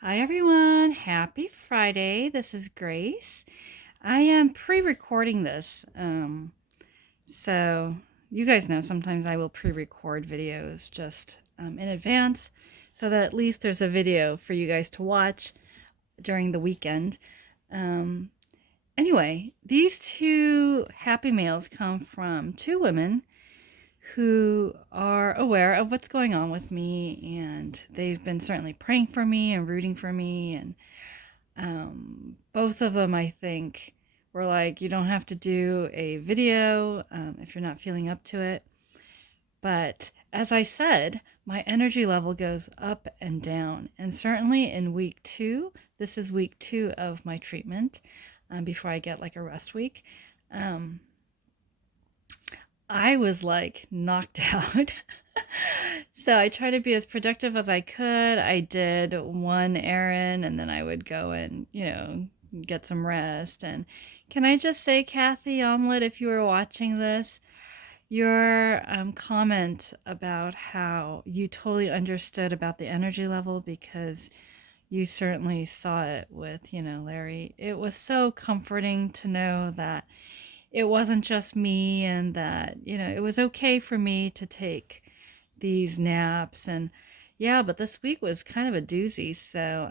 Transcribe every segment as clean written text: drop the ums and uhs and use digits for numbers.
Hi everyone, happy Friday. This is Grace. I am pre-recording this. So you guys know sometimes I will pre-record videos just in advance so that at least there's a video for you guys to watch during the weekend. Um, anyway, these two happy mails come from two women who are aware of what's going on with me, and they've been certainly praying for me and rooting for me. And both of them, I think, were like, you don't have to do a video if you're not feeling up to it. But as I said, my energy level goes up and down. And certainly in week 2, this is week 2 of my treatment before I get like a rest week. Um, I was like knocked out. So I tried to be as productive as I could. I did one errand and then I would go and, get some rest. And can I just say, Kathy Omelet, if you were watching this, your comment about how you totally understood about the energy level because you certainly saw it with, Larry. It was so comforting to know that it wasn't just me and that, it was okay for me to take these naps. And yeah, but this week was kind of a doozy. So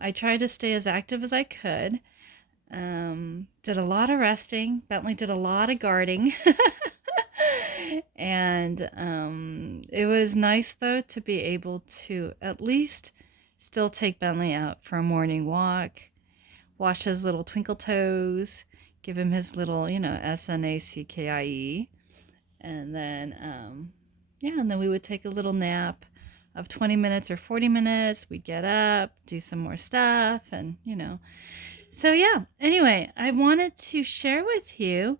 I tried to stay as active as I could. Did a lot of resting. Bentley did a lot of guarding. And it was nice, though, to be able to at least still take Bentley out for a morning walk, wash his little twinkle toes, give him his little, SNACKIE. And then, yeah, and then we would take a little nap of 20 minutes or 40 minutes. We'd get up, do some more stuff, and, So, yeah, anyway, I wanted to share with you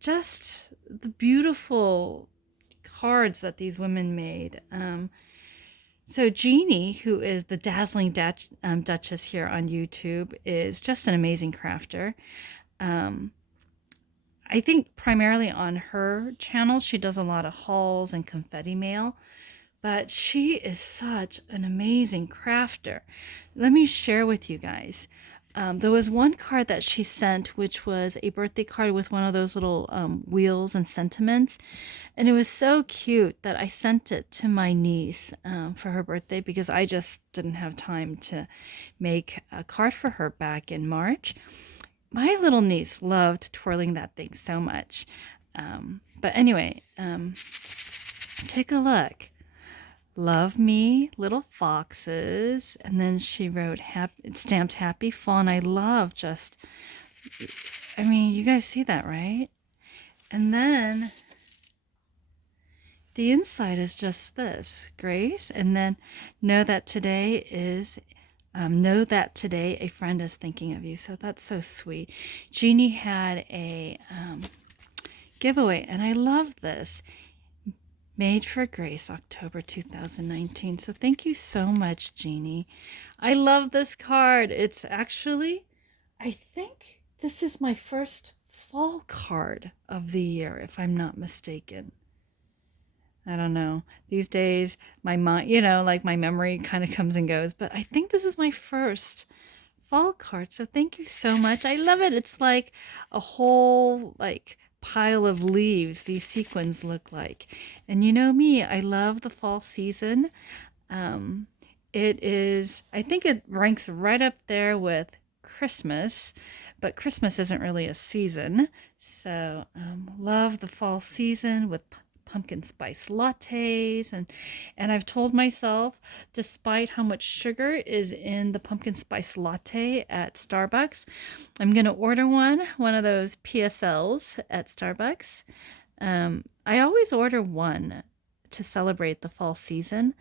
just the beautiful cards that these women made. So Jeanie, who is the dazzling Duchess here on YouTube, is just an amazing crafter. Um, I think primarily on her channel, she does a lot of hauls and confetti mail, but she is such an amazing crafter. Let me share with you guys. There was one card that she sent, which was a birthday card with one of those little wheels and sentiments. And it was so cute that I sent it to my niece for her birthday because I just didn't have time to make a card for her back in March. My little niece loved twirling that thing so much. But anyway, take a look. Love me, little foxes. And then she wrote, stamped happy fall. And I love just, I mean, you guys see that, right? And then the inside is just this, Grace. And then know that today a friend is thinking of you. So that's so sweet. Jeanie had a giveaway, and I love this. Made for Grace, October 2019. So thank you so much, Jeanie. I love this card. It's actually, I think this is my first fall card of the year, if I'm not mistaken. I don't know. These days, my mind, like my memory kind of comes and goes, but I think this is my first fall card. So thank you so much. I love it. It's like a whole, like, pile of leaves these sequins look like. And you know me, I love the fall season. Um, it is, I think it ranks right up there with Christmas, but Christmas isn't really a season. So love the fall season with pumpkin spice lattes, and I've told myself, despite how much sugar is in the pumpkin spice latte at Starbucks, I'm gonna order one of those PSLs at Starbucks. I always order one to celebrate the fall season.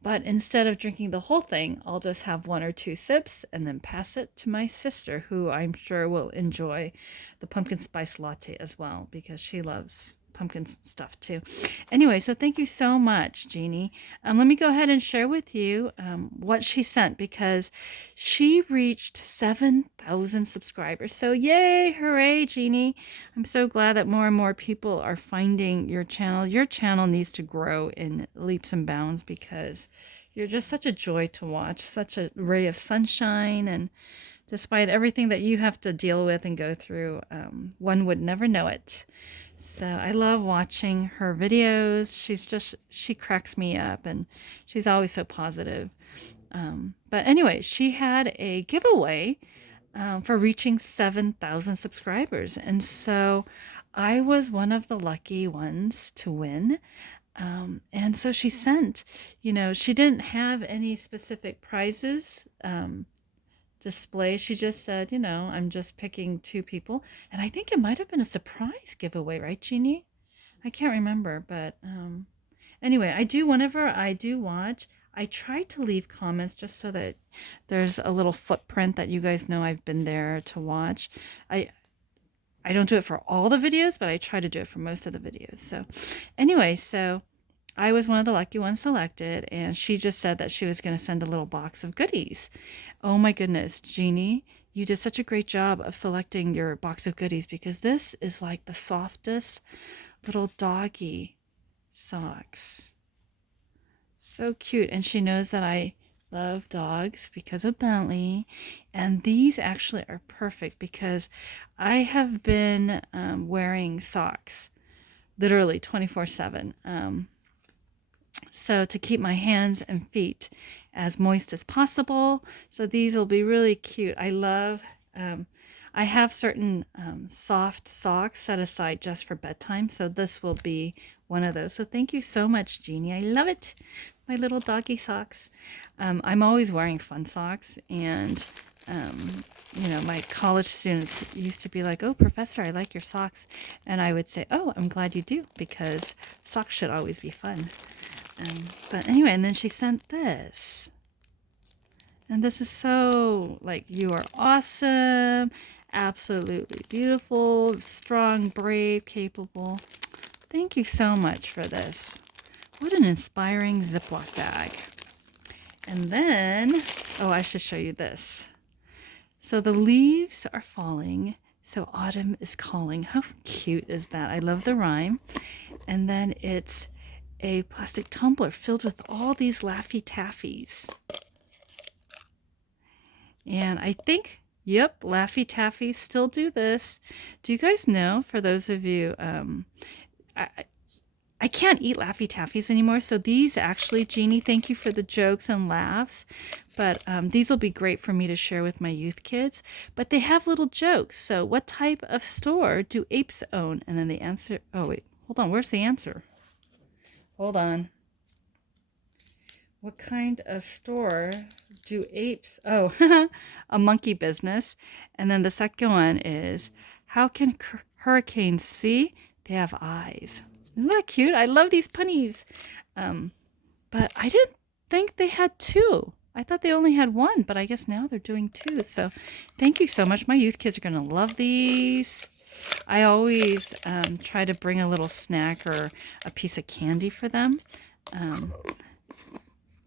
But instead of drinking the whole thing, I'll just have one or two sips and then pass it to my sister, who I'm sure will enjoy the pumpkin spice latte as well because she loves pumpkin stuff too. Anyway, so thank you so much, Jeanie. Let me go ahead and share with you what she sent because she reached 7,000 subscribers. So yay, hooray, Jeanie. I'm so glad that more and more people are finding your channel. Your channel needs to grow in leaps and bounds because You're just such a joy to watch, such a ray of sunshine, and despite everything that you have to deal with and go through, one would never know it. So I love watching her videos. She cracks me up, and she's always so positive. But anyway, she had a giveaway for reaching 7,000 subscribers. And so I was one of the lucky ones to win. And so she sent, she didn't have any specific prizes display. She just said, I'm just picking 2 people. And I think it might have been a surprise giveaway, right, Jeanie? I can't remember, but anyway, whenever I do watch, I try to leave comments just so that there's a little footprint that you guys know I've been there to watch. I don't do it for all the videos, but I try to do it for most of the videos. So anyway, so I was one of the lucky ones selected, and she just said that she was going to send a little box of goodies. Oh my goodness, Jeanie, you did such a great job of selecting your box of goodies, because this is like the softest little doggy socks. So cute. And she knows that I love dogs because of Bentley. And these actually are perfect because I have been wearing socks literally 24/7. So to keep my hands and feet as moist as possible. So these will be really cute. I love, I have certain soft socks set aside just for bedtime. So this will be one of those. So thank you so much, Jeanie. I love it. My little doggy socks. I'm always wearing fun socks, and my college students used to be like, "Oh, professor, I like your socks." And I would say, "Oh, I'm glad you do, because socks should always be fun." But anyway, and then she sent this. And this is so, like, you are awesome, absolutely beautiful, strong, brave, capable. Thank you so much for this. What an inspiring Ziploc bag. And then, oh, I should show you this. So the leaves are falling, so autumn is calling. How cute is that? I love the rhyme. And then it's a plastic tumbler filled with all these Laffy Taffies. And I think, yep, Laffy Taffies still do this. Do you guys know, for those of you, I can't eat Laffy Taffies anymore, so these actually, Jeanie, thank you for the jokes and laughs, but these will be great for me to share with my youth kids. But they have little jokes. So what type of store do apes own? And then the answer, oh wait, hold on, where's the answer? Hold on. What kind of store do apes? Oh, a monkey business. And then the second one is, how can hurricanes see? They have eyes. Isn't that cute? I love these punnies. But I didn't think they had 2. I thought they only had 1, but I guess now they're doing 2. So thank you so much. My youth kids are going to love these. I always try to bring a little snack or a piece of candy for them.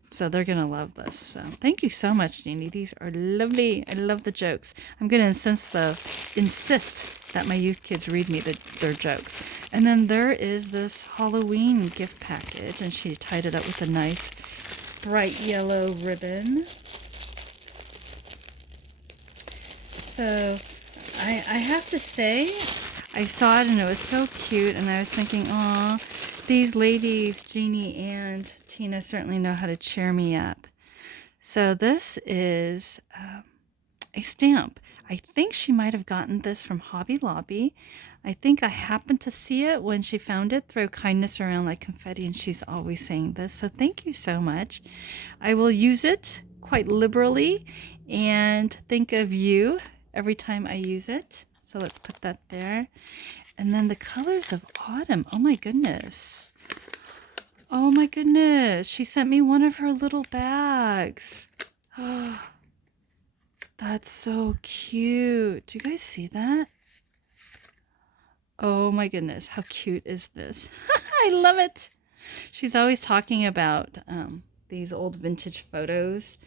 So they're going to love this. So thank you so much, Jeanie. These are lovely. I love the jokes. I'm going to insist that my youth kids read me their jokes. And then there is this Halloween gift package, and she tied it up with a nice bright yellow ribbon. So I have to say, I saw it and it was so cute, and I was thinking, aw, these ladies, Jeanie and Tina, certainly know how to cheer me up. So this is a stamp. I think she might have gotten this from Hobby Lobby. I think I happened to see it when she found it. Throw kindness around like confetti, and she's always saying this. So thank you so much. I will use it quite liberally and think of you every time I use it. So let's put that there. And then the colors of autumn. Oh my goodness. Oh my goodness. She sent me one of her little bags. Oh, that's so cute. Do you guys see that? Oh my goodness. How cute is this? I love it. She's always talking about these old vintage photos.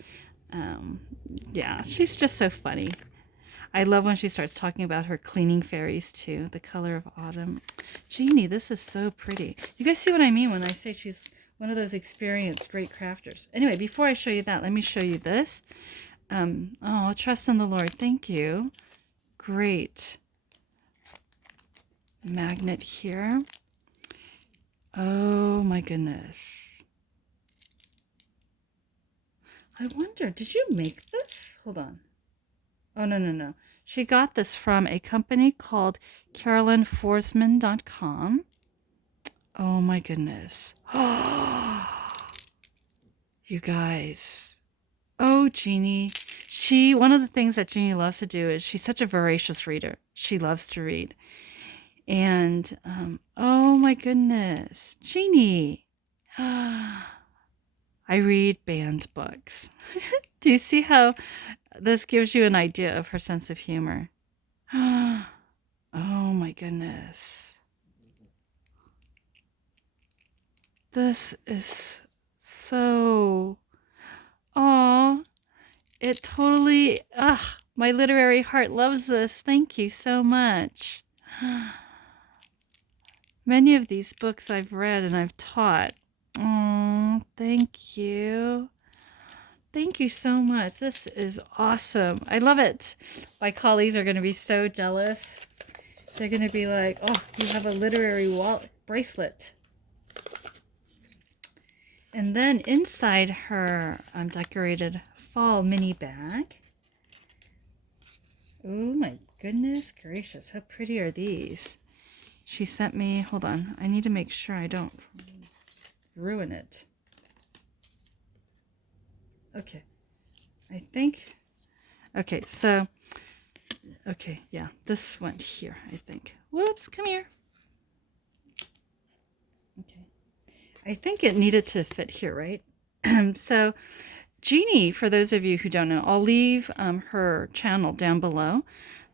Yeah, she's just so funny. I love when she starts talking about her cleaning fairies too. The color of autumn. Jeanie, this is so pretty. You guys see what I mean when I say she's one of those experienced great crafters. Anyway, before I show you that, let me show you this. Oh, trust in the Lord. Thank you. Great magnet here. Oh my goodness. I wonder, did you make this? Hold on. Oh, no, no, no. She got this from a company called carolynforsman.com. Oh my goodness. You guys. Oh, Jeanie. One of the things that Jeanie loves to do is she's such a voracious reader. She loves to read. And, oh my goodness. Jeanie. I read banned books. Do you see how this gives you an idea of her sense of humor? Oh my goodness. This is so... Aw. It totally... my literary heart loves this. Thank you so much. Many of these books I've read and I've taught. Oh, thank you. Thank you so much. This is awesome. I love it. My colleagues are going to be so jealous. They're going to be like, oh, you have a literary bracelet. And then inside her decorated fall mini bag. Oh my goodness gracious. How pretty are these? She sent me, hold on. I need to make sure I don't ruin it. Okay. I think, okay, so, okay, yeah, this went here, I think. Whoops, come here. Okay. I think it needed to fit here, right? So, Jeanie, for those of you who don't know, I'll leave her channel down below.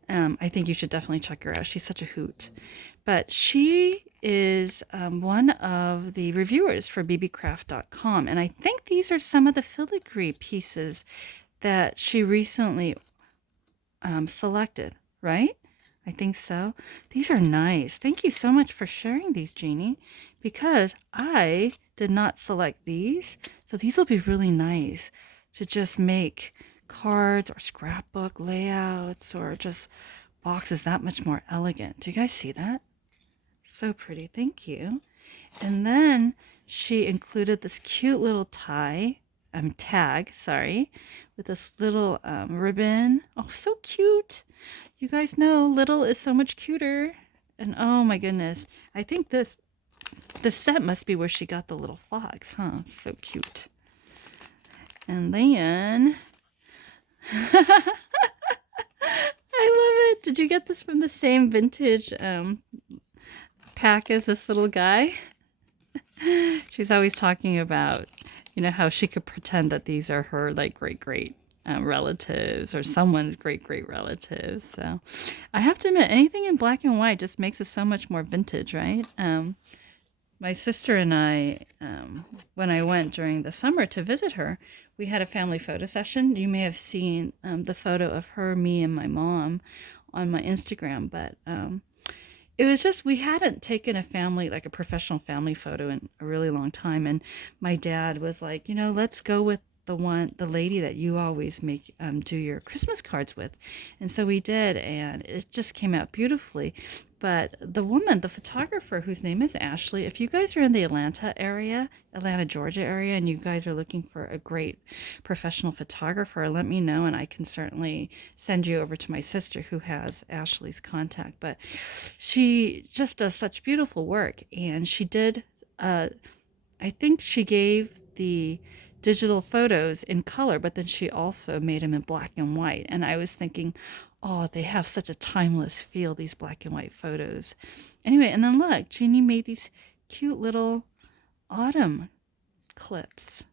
I think you should definitely check her out. She's such a hoot. But she is one of the reviewers for bbcraft.com. And I think these are some of the filigree pieces that she recently selected, right? I think so. These are nice. Thank you so much for sharing these, Jeanie, because I did not select these. So these will be really nice to just make cards or scrapbook layouts or just boxes that much more elegant. Do you guys see that? So pretty. Thank you. And then she included this cute little tag, sorry, with this little ribbon. Oh, so cute. You guys know little is so much cuter. And oh my goodness. I think this set must be where she got the little fox, huh? So cute. And then I love it. Did you get this from the same vintage pack as this little guy? She's always talking about, you know, how she could pretend that these are her like great relatives or someone's great relatives. So I have to admit, anything in black and white just makes it so much more vintage, right? My sister and I, when I went during the summer to visit her, we had a family photo session. You may have seen the photo of her, me, and my mom on my Instagram, but it was just, we hadn't taken a family, like a professional family photo in a really long time. And my dad was like, you know, let's go with the lady that you always make do your Christmas cards with. And so we did, and it just came out beautifully. But the woman, the photographer, whose name is Ashley, if you guys are in the Atlanta, Georgia area, and you guys are looking for a great professional photographer, let me know, and I can certainly send you over to my sister who has Ashley's contact. But she just does such beautiful work, and she did, I think she gave the digital photos in color, but then she also made them in black and white. And I was thinking, oh, they have such a timeless feel, these black and white photos. Anyway, and then look, Jeanie made these cute little autumn clips.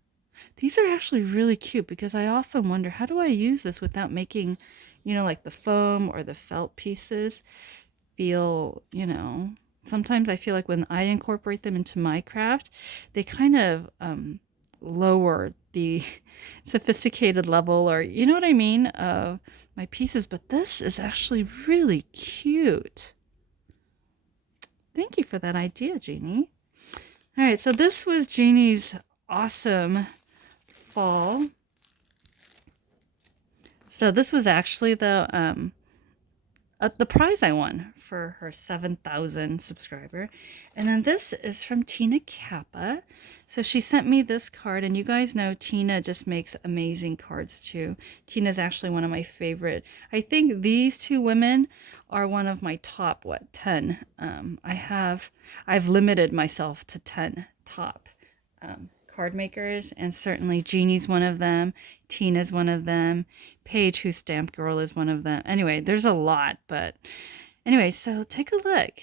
These are actually really cute because I often wonder, how do I use this without making, you know, like the foam or the felt pieces feel, you know, sometimes I feel like when I incorporate them into my craft, they kind of lower the sophisticated level, or you know what I mean, of my pieces. But this is actually really cute. Thank you for that idea, Jeanie. All right, so this was Jeannie's awesome fall. So this was actually the prize I won for her 7,000 subscriber. And then this is from Tina Kappa. So she sent me this card, and you guys know Tina just makes amazing cards too. Tina's actually one of my favorite. I think these two women are one of my top, 10. I've limited myself to 10 top card makers, and certainly Jeannie's one of them, Tina's one of them, Paige, who's Stamped Girl, is one of them. Anyway, there's a lot, but anyway, so take a look.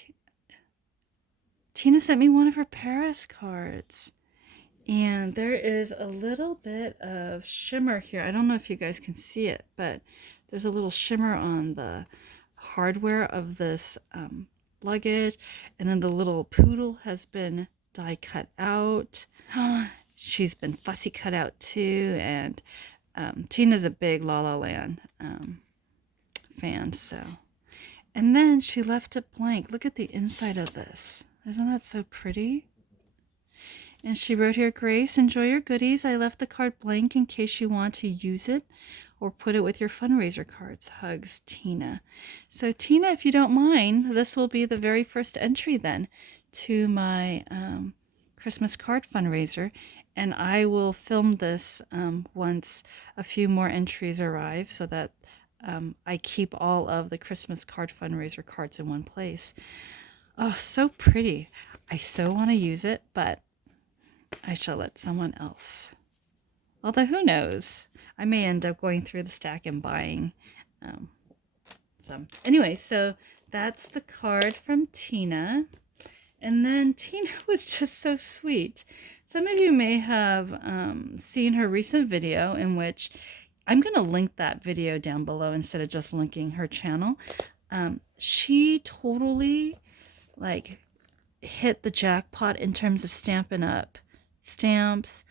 Tina sent me one of her Paris cards, and there is a little bit of shimmer here. I don't know if you guys can see it, but there's a little shimmer on the hardware of this luggage, and then the little poodle has been die cut out. She's been fussy cut out too, and Tina's a big La La Land fan, so. And then she left it blank. Look at the inside of this. Isn't that so pretty? And she wrote here, Grace, enjoy your goodies. I left the card blank in case you want to use it or put it with your fundraiser cards. Hugs, Tina. So Tina, if you don't mind, this will be the very first entry then to my Christmas card fundraiser. And I will film this once a few more entries arrive so that I keep all of the Christmas card fundraiser cards in one place. Oh, so pretty. I so want to use it, but I shall let someone else. Although who knows? I may end up going through the stack and buying some. Anyway, so that's the card from Tina. And then Tina was just so sweet. Some of you may have seen her recent video in which I'm going to link that video down below instead of just linking her channel. She totally like hit the jackpot in terms of Stampin' Up stamps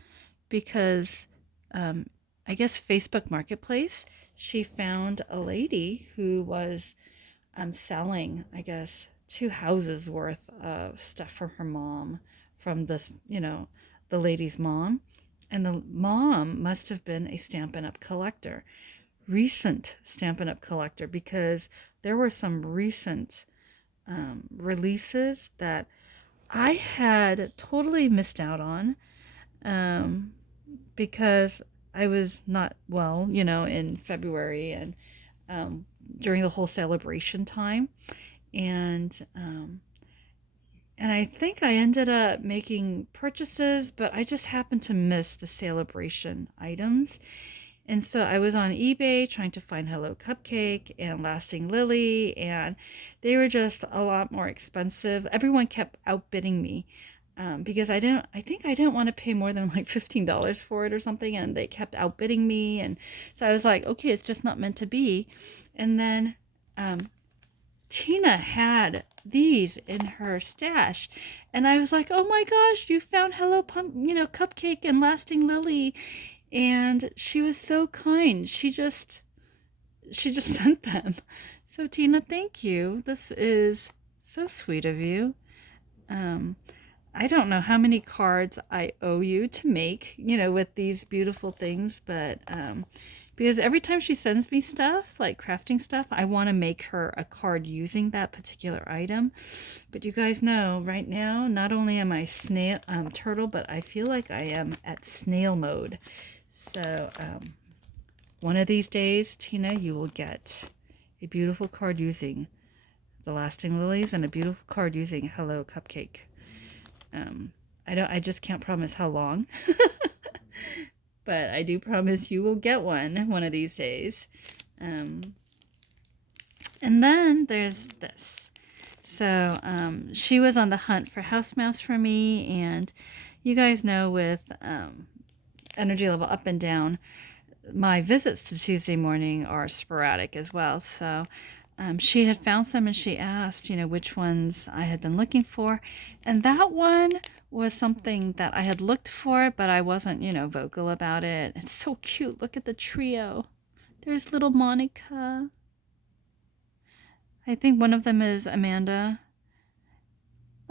because I guess Facebook Marketplace, she found a lady who was selling, I guess, 2 houses worth of stuff from her mom, from this, the lady's mom. And the mom must have been a Stampin' Up collector, recent Stampin' Up collector, because there were some recent releases that I had totally missed out on because I was not well, in February and during the whole celebration time. And I think I ended up making purchases, but I just happened to miss the celebration items. And so I was on eBay trying to find Hello Cupcake and Lasting Lily, and they were just a lot more expensive. Everyone kept outbidding me because I think I didn't want to pay more than like $15 for it or something, and they kept outbidding me. And so I was like, okay, it's just not meant to be. And then Tina had these in her stash, and I was like, oh my gosh, you found Hello Cupcake and Lasting Lily. And she was so kind. She just sent them. So Tina, thank you. This is so sweet of you. I don't know how many cards I owe you to make, with these beautiful things, but because every time she sends me stuff, like crafting stuff, I want to make her a card using that particular item. But you guys know, right now, not only am I turtle, but I feel like I am at snail mode. So one of these days, Tina, you will get a beautiful card using the Lasting Lilies and a beautiful card using Hello Cupcake. I just can't promise how long, but I do promise you will get one of these days. And then there's this. So she was on the hunt for house mouse for me, and you guys know with energy level up and down, my visits to Tuesday morning are sporadic as well. So she had found some, and she asked, which ones I had been looking for. And that one was something that I had looked for, but I wasn't, vocal about it. It's so cute. Look at the trio. There's little Monica. I think one of them is Amanda.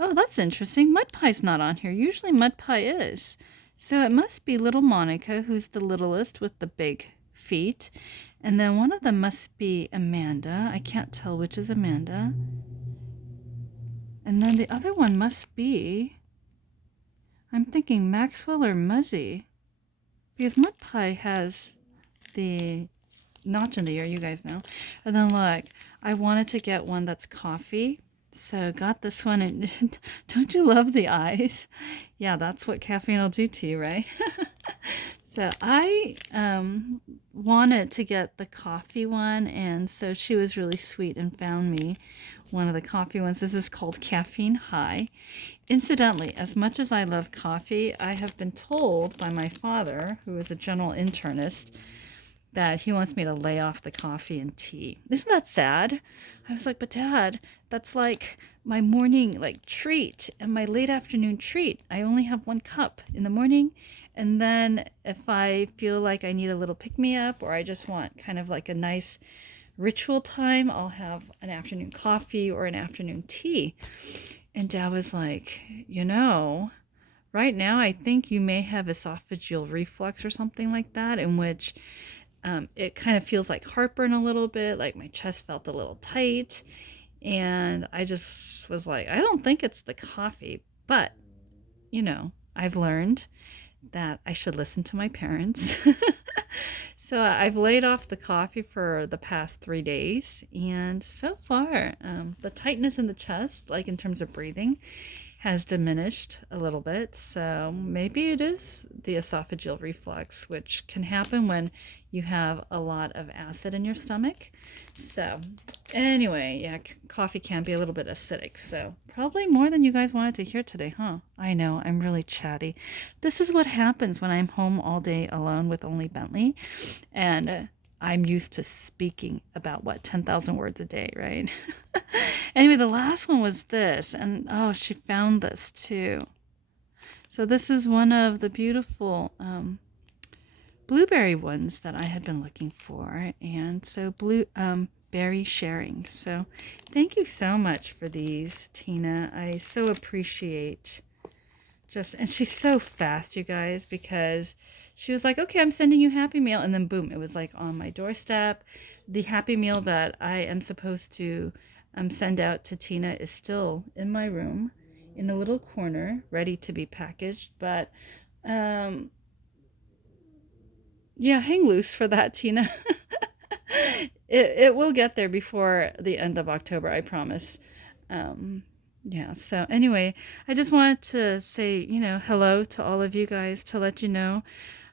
Oh, that's interesting. Mud Pie's not on here. Usually Mud Pie is. So it must be little Monica, who's the littlest with the big feet. And then one of them must be Amanda. I can't tell which is Amanda. And then the other one must be, I'm thinking Maxwell or Muzzy. Because Mud Pie has the notch in the ear, you guys know. And then look, I wanted to get one that's coffee. So got this one, and don't you love the eyes? Yeah, that's what caffeine will do to you, right? So I wanted to get the coffee one, and so she was really sweet and found me one of the coffee ones. This is called Caffeine High. Incidentally, as much as I love coffee, I have been told by my father, who is a general internist, that he wants me to lay off the coffee and tea. Isn't that sad? I was like, but Dad, that's like my morning like treat and my late afternoon treat. I only have 1 cup in the morning, and then if I feel like I need a little pick me up or I just want kind of like a nice ritual time, I'll have an afternoon coffee or an afternoon tea. And Dad was like, right now I think you may have esophageal reflux or something like that, in which it kind of feels like heartburn a little bit, like my chest felt a little tight. And I just was like, I don't think it's the coffee, but I've learned that I should listen to my parents. So I've laid off the coffee for the past 3 days, and so far, the tightness in the chest, like in terms of breathing, has diminished a little bit. So maybe it is the esophageal reflux, which can happen when you have a lot of acid in your stomach. So anyway, yeah, coffee can be a little bit acidic. So probably more than you guys wanted to hear today, huh? I know, I'm really chatty. This is what happens when I'm home all day alone with only Bentley. And I'm used to speaking about 10,000 words a day, right? Anyway, the last one was this, and oh, she found this too. So this is one of the beautiful blueberry ones that I had been looking for, and so berry sharing. So thank you so much for these, Tina. I so appreciate and she's so fast, you guys, because she was like, okay, I'm sending you Happy Meal, and then boom, it was like on my doorstep. The Happy Meal that I am supposed to send out to Tina is still in my room in a little corner, ready to be packaged. But yeah, hang loose for that, Tina. It will get there before the end of October, I promise. Yeah, so anyway, I just wanted to say, hello to all of you guys, to let you know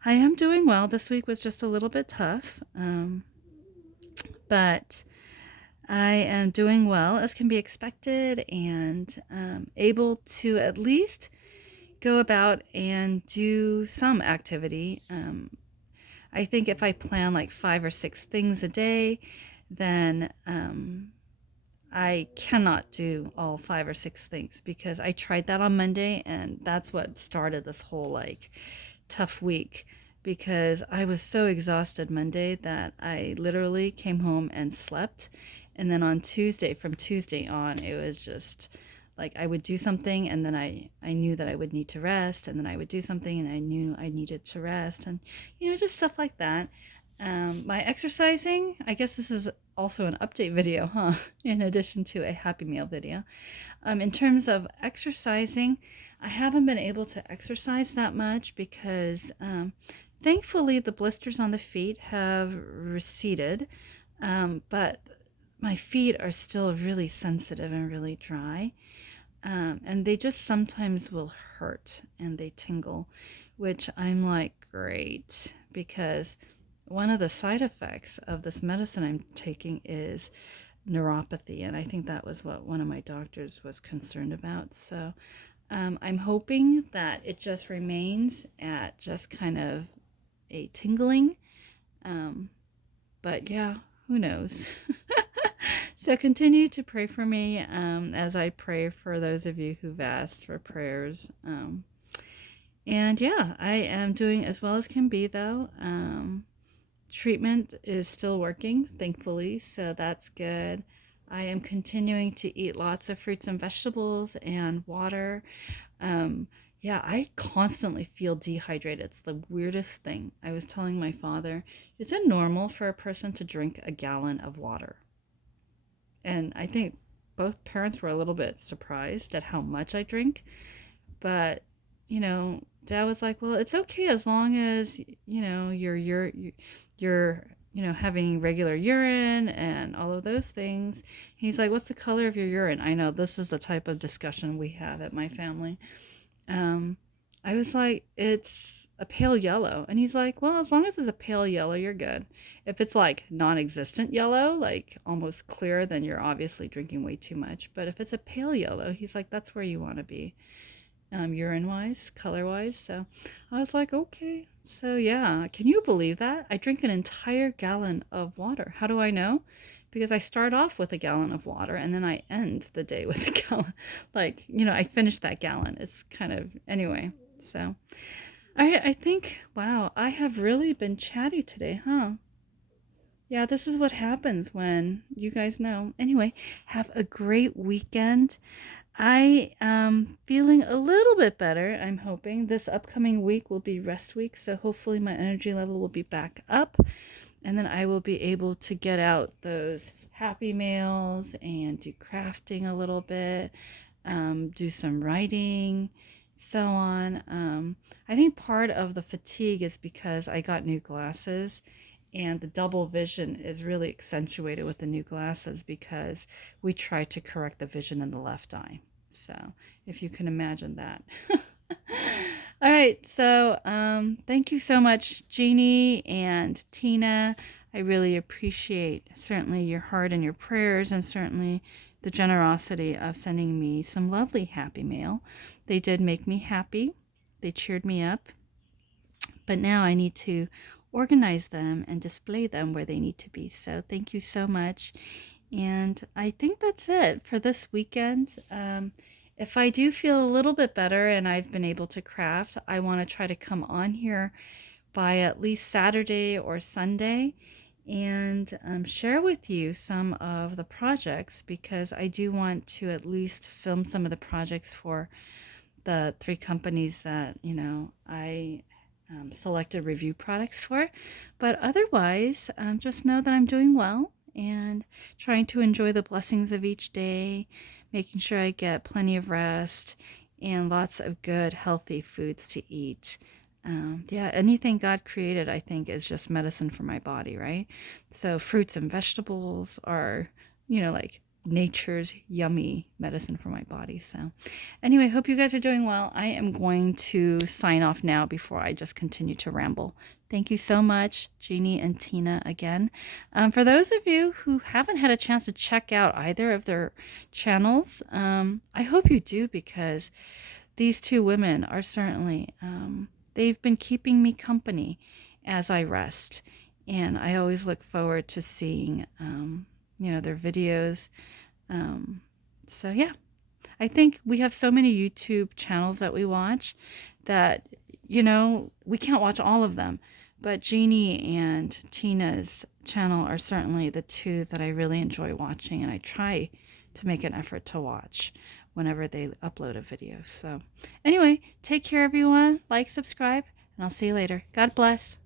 I am doing well. This week was just a little bit tough, but I am doing well as can be expected, and able to at least go about and do some activity. I think if I plan like 5 or 6 things a day, then I cannot do all 5 or 6 things, because I tried that on Monday, and that's what started this whole like tough week, because I was so exhausted Monday that I literally came home and slept. And then on Tuesday, from Tuesday on, it was just like I would do something, and then I knew that I would need to rest, and then I would do something and I knew I needed to rest, and just stuff like that. My exercising, I guess this is also an update video, huh? In addition to a Happy Meal video. In terms of exercising, I haven't been able to exercise that much because thankfully the blisters on the feet have receded, but my feet are still really sensitive and really dry. And they just sometimes will hurt and they tingle, which I'm like, great, because one of the side effects of this medicine I'm taking is neuropathy, and I think that was what one of my doctors was concerned about. So I'm hoping that it just remains at just kind of a tingling, but yeah, who knows. So continue to pray for me as I pray for those of you who've asked for prayers. And yeah, I am doing as well as can be, though. Treatment is still working, thankfully, so that's good. I am continuing to eat lots of fruits and vegetables and water. Um, yeah, I constantly feel dehydrated. It's the weirdest thing. I was telling my father, is it normal for a person to drink a gallon of water? And I think both parents were a little bit surprised at how much I drink. But, Dad was like, well, it's okay as long as, you're, having regular urine and all of those things. He's like, what's the color of your urine? I know this is the type of discussion we have at my family. Um, I was like, it's a pale yellow. And he's like, well, as long as it's a pale yellow, you're good. If it's like non existent yellow, like almost clear, then you're obviously drinking way too much. But if it's a pale yellow, he's like, that's where you want to be, urine wise, color wise. So I was like, okay. So yeah, can you believe that? I drink an entire gallon of water. How do I know? Because I start off with a gallon of water and then I end the day with a gallon. Like, I finish that gallon. It's kind of, anyway. So I think, wow, I have really been chatty today, huh? Yeah, this is what happens when you guys know. Anyway, have a great weekend. I am feeling a little bit better. I'm hoping this upcoming week will be rest week, so hopefully my energy level will be back up, and then I will be able to get out those happy mails and do crafting a little bit, do some writing, so on. I think part of the fatigue is because I got new glasses, and the double vision is really accentuated with the new glasses because we tried to correct the vision in the left eye. So, if you can imagine that. All right, so thank you so much, Jeanie and Tina. I really appreciate certainly your heart and your prayers, and certainly the generosity of sending me some lovely happy mail. They did make me happy. They cheered me up. But now I need to organize them and display them where they need to be. So thank you so much. And I think that's it for this weekend. If I do feel a little bit better and I've been able to craft, I want to try to come on here by at least Saturday or Sunday and share with you some of the projects, because I do want to at least film some of the projects for the 3 companies that, I selected review products for. But otherwise, just know that I'm doing well and trying to enjoy the blessings of each day, making sure I get plenty of rest and lots of good, healthy foods to eat. Yeah, anything God created, I think, is just medicine for my body, right? So fruits and vegetables are, like nature's yummy medicine for my body. So anyway, hope you guys are doing well. I am going to sign off now before I just continue to ramble. Thank you so much, Jeanie and Tina, again. For those of you who haven't had a chance to check out either of their channels, I hope you do, because these 2 women are certainly, they've been keeping me company as I rest. And I always look forward to seeing, their videos. So yeah, I think we have so many YouTube channels that we watch that, we can't watch all of them. But Jeanie and Tina's channel are certainly the 2 that I really enjoy watching, and I try to make an effort to watch whenever they upload a video. So anyway, take care, everyone. Like, subscribe, and I'll see you later. God bless.